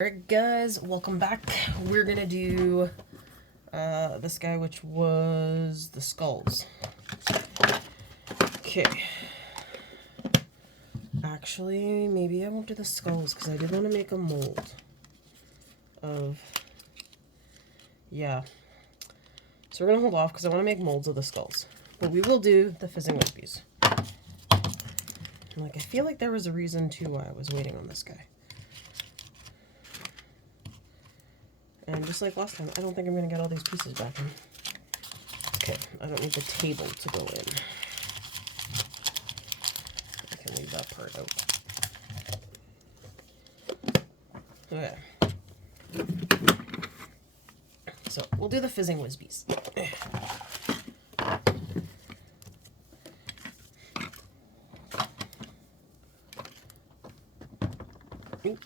Alright guys, welcome back. We're gonna do this guy, which was the skulls. Okay. Actually, maybe I won't do the skulls because I did want to make a mold of, yeah. So we're gonna hold off because I want to make molds of the skulls. But we will do the fizzing wizzbies. Like, I feel like there was a reason too why I was waiting on this guy. And just like last time, I don't think I'm going to get all these pieces back in. Okay, I don't need the table to go in. I can leave that part out. Okay. So, we'll do the fizzing wizzbies. Oop.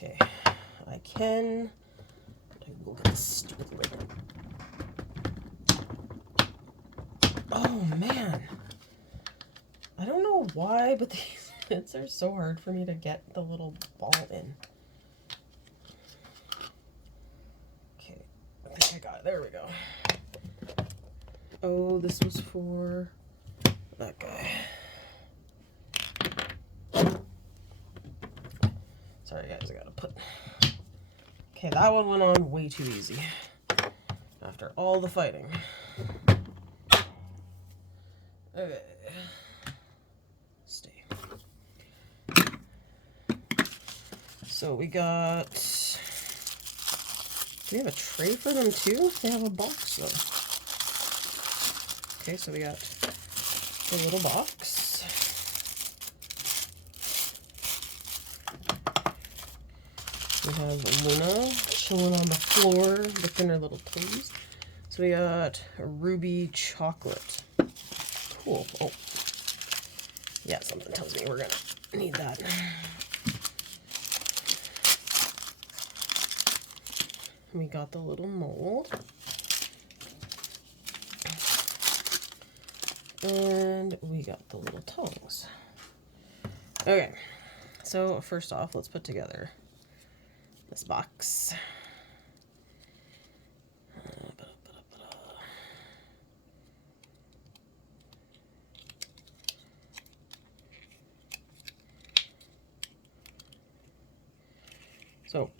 Okay, I can go get this stupid lid. Oh man, I don't know why, but these lids are so hard for me to get the little ball in. Okay, I think I got it. There we go. Oh, this was for that guy. Sorry guys, I gotta put... Okay, that one went on way too easy. After all the fighting. Okay. Stay. So we got... Do we have a tray for them too? They have a box though. Okay, so we got the little box. We have Luna chilling on the floor, licking her little toes. So we got a ruby chocolate. Cool. Oh. Yeah, something tells me we're gonna need that. We got the little mold. And we got the little tongs. Okay. So first off, let's put together this box. So,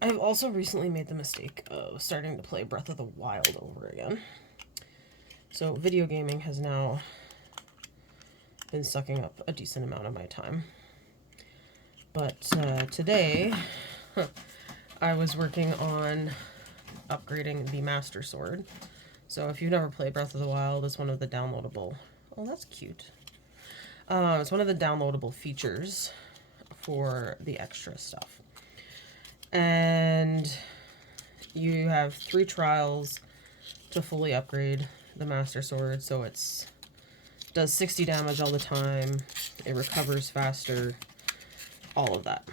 I've also recently made the mistake of starting to play Breath of the Wild over again. So, video gaming has now been sucking up a decent amount of my time. But today, I was working on upgrading the Master Sword. So if you've never played Breath of the Wild, it's one of the downloadable... Oh, that's cute. It's one of the downloadable features for the extra stuff. And you have 3 trials to fully upgrade the Master Sword. So it's does 60 damage all the time. It recovers faster. All of that.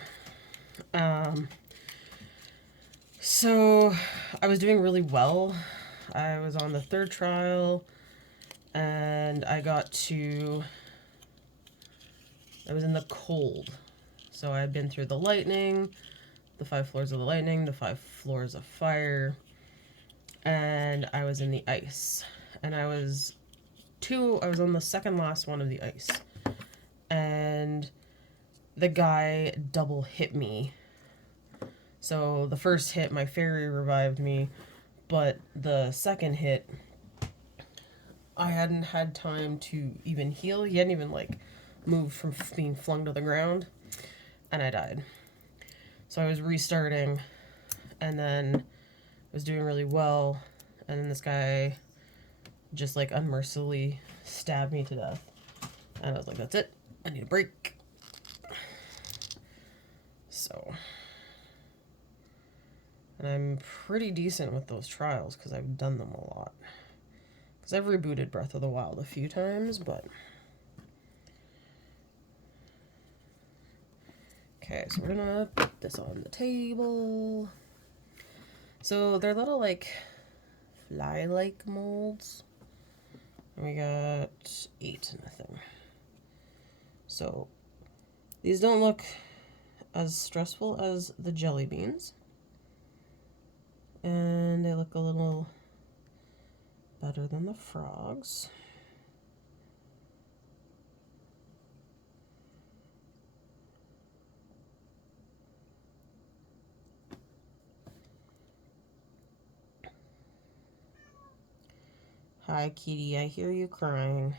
So I was doing really well. I was on the 3rd trial and I was in the cold. So I had been through the lightning, the 5 floors of the lightning, the 5 floors of fire, and I was in the ice. And I was on the second last one of the ice. And the guy double hit me. So the first hit, my fairy revived me, but the second hit, I hadn't had time to even heal. He hadn't even, like, moved from being flung to the ground, and I died. So I was restarting, and then was doing really well, and then this guy just, like, unmercifully stabbed me to death. And I was like, that's it. I need a break. So... And I'm pretty decent with those trials because I've done them a lot. Because I've rebooted Breath of the Wild a few times, but... Okay, so we're gonna put this on the table. So they're little, like, fly-like molds. We got 8 in the thing. So these don't look as stressful as the jelly beans. And they look a little better than the frogs. Hi, kitty. I hear you crying.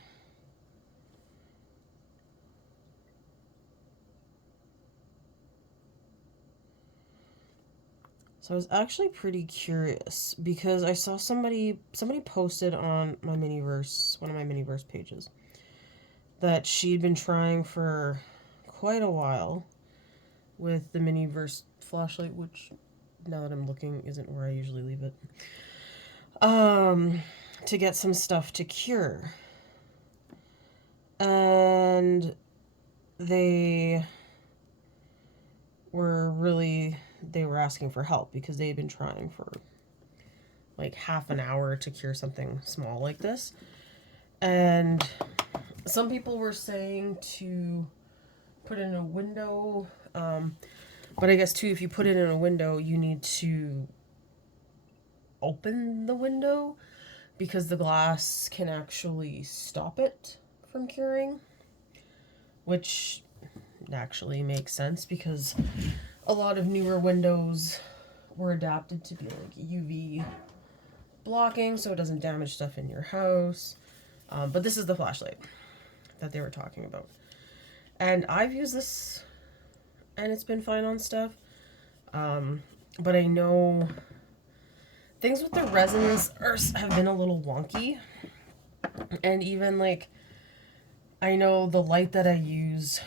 So I was actually pretty curious because I saw somebody posted on my Miniverse, one of my Miniverse pages, that she'd been trying for quite a while with the Miniverse flashlight, which now that I'm looking isn't where I usually leave it. To get some stuff to cure. And they were asking for help because they had been trying for like half an hour to cure something small like this. And some people were saying to put it in a window, but I guess too, if you put it in a window, you need to open the window because the glass can actually stop it from curing, which actually makes sense because a lot of newer windows were adapted to be like UV blocking so it doesn't damage stuff in your house. But this is the flashlight that they were talking about. And I've used this and it's been fine on stuff. But I know things with the resins have been a little wonky. And even like, I know the light that I use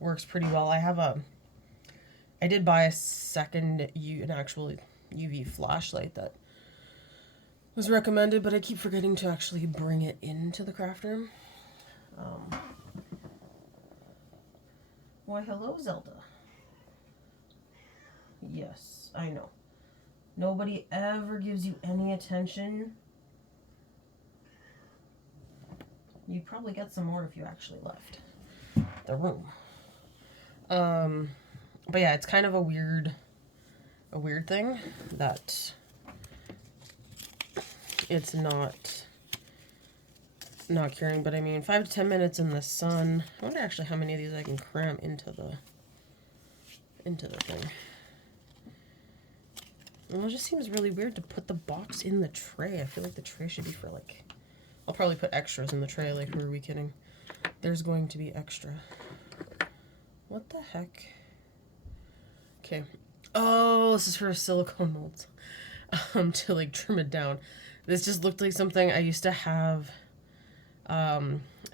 works pretty well. I did buy an actual UV flashlight that was recommended, but I keep forgetting to actually bring it into the craft room. Why, hello, Zelda. Yes, I know. Nobody ever gives you any attention. You'd probably get some more if you actually left the room. But yeah, it's kind of a weird thing that it's not curing. But I mean, 5 to 10 minutes in the sun. I wonder actually how many of these I can cram into the thing. Well, it just seems really weird to put the box in the tray. I feel like the tray should be for like, I'll probably put extras in the tray. Like, who are we kidding? There's going to be extra. What the heck? Okay. Oh, this is for silicone molds. To like trim it down. This just looked like something I used to have.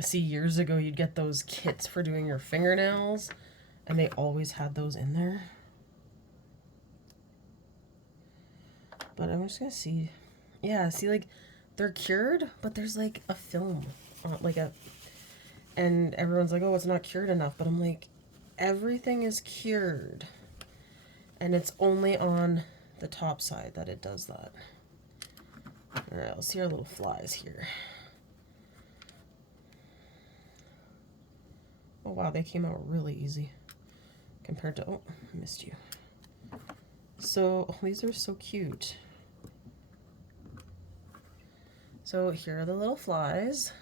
See, years ago, you'd get those kits for doing your fingernails, and they always had those in there. But I'm just gonna see. Yeah, see, like, they're cured, but there's like a film, and everyone's like, oh, it's not cured enough. But I'm like, everything is cured, and it's only on the top side that it does that. All right, let's see our little flies here. Oh wow, they came out really easy compared to, oh, I missed you. So, oh, these are so cute. So here are the little flies.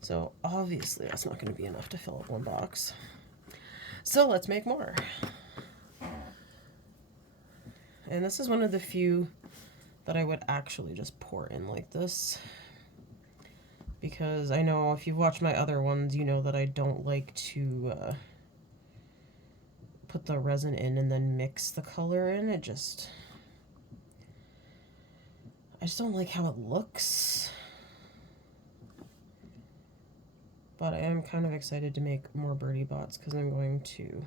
So obviously that's not going to be enough to fill up one box. So let's make more. And this is one of the few that I would actually just pour in like this. Because I know if you've watched my other ones, you know that I don't like to put the resin in and then mix the color in. I just don't like how it looks. But I am kind of excited to make more birdie bots because I'm going to,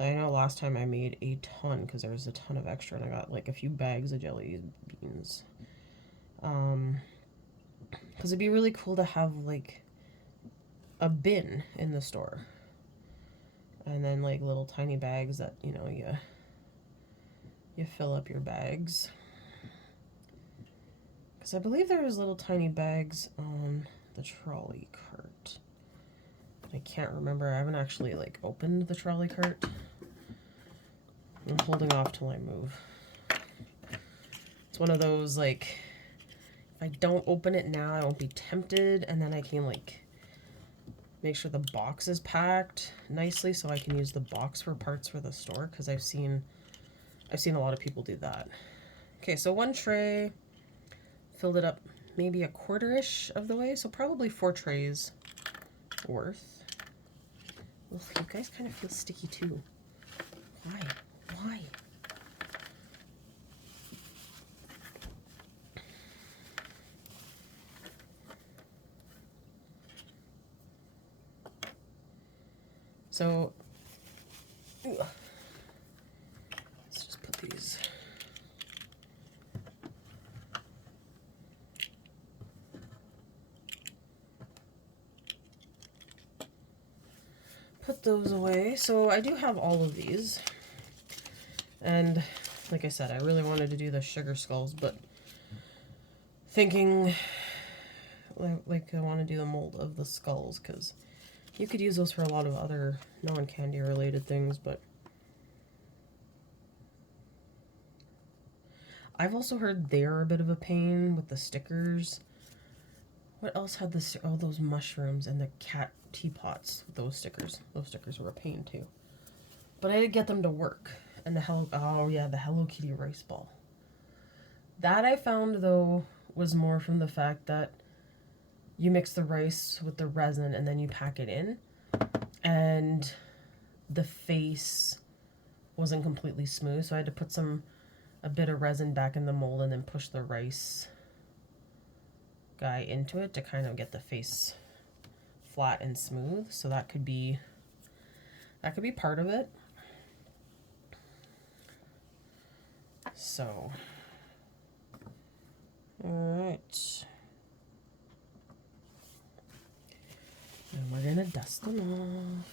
I know last time I made a ton because there was a ton of extra and I got like a few bags of jelly beans. Because it'd be really cool to have like a bin in the store. And then like little tiny bags that, you know, you you fill up your bags. Because I believe there was little tiny bags on the trolley cart. I can't remember. I haven't actually like opened the trolley cart. I'm holding off till I move. It's one of those like, if I don't open it now, I won't be tempted, and then I can like make sure the box is packed nicely so I can use the box for parts for the store, because I've seen a lot of people do that. Okay, so one tray, filled it up maybe a quarter-ish of the way, so probably 4 trays worth. Ugh, you guys kind of feel sticky too. Why? Why? So, let's just put these. Put those away. So I do have all of these. And like I said, I really wanted to do the sugar skulls, but thinking like I want to do the mold of the skulls, because you could use those for a lot of other non-candy related things, but I've also heard they're a bit of a pain with the stickers. What else had this? Oh, those mushrooms and the cat teapots with those stickers. Those stickers were a pain too. But I did get them to work. And the Hello Kitty rice ball. That I found though was more from the fact that you mix the rice with the resin and then you pack it in, and the face wasn't completely smooth, so I had to put a bit of resin back in the mold and then push the rice guy into it to kind of get the face flat and smooth. So that could be part of it. So, all right. And we're gonna dust them off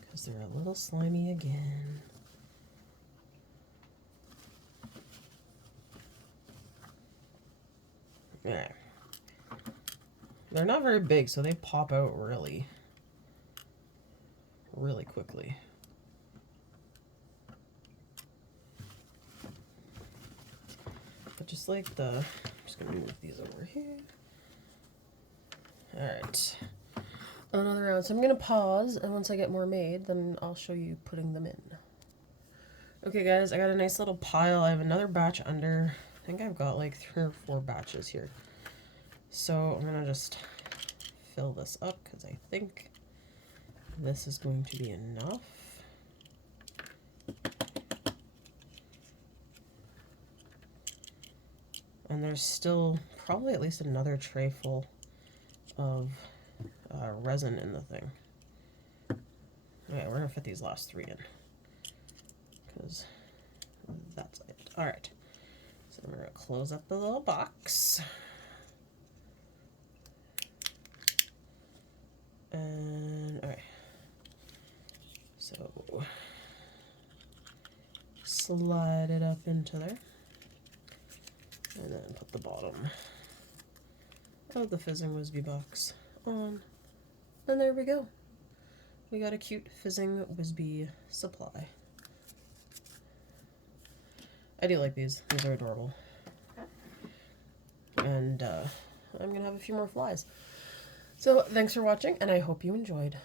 because they're a little slimy again. Yeah. They're not very big, so they pop out really quickly. But just like I'm just gonna move these over here. Alright. Another round. So I'm gonna pause, and once I get more made, then I'll show you putting them in. Okay guys, I got a nice little pile. I have another batch under. I think I've got like 3 or 4 batches here. So I'm gonna just fill this up because I think this is going to be enough. And there's still probably at least another tray full of resin in the thing. Okay, we're gonna fit these last 3 in because that's it. All right, so we're gonna close up the little box. And all right, so slide it up into there, and then put the bottom of the fizzing wizzby box on, and there we go. We got a cute fizzing wizzby supply. I do like these. These are adorable. And I'm gonna have a few more flies. So thanks for watching, and I hope you enjoyed.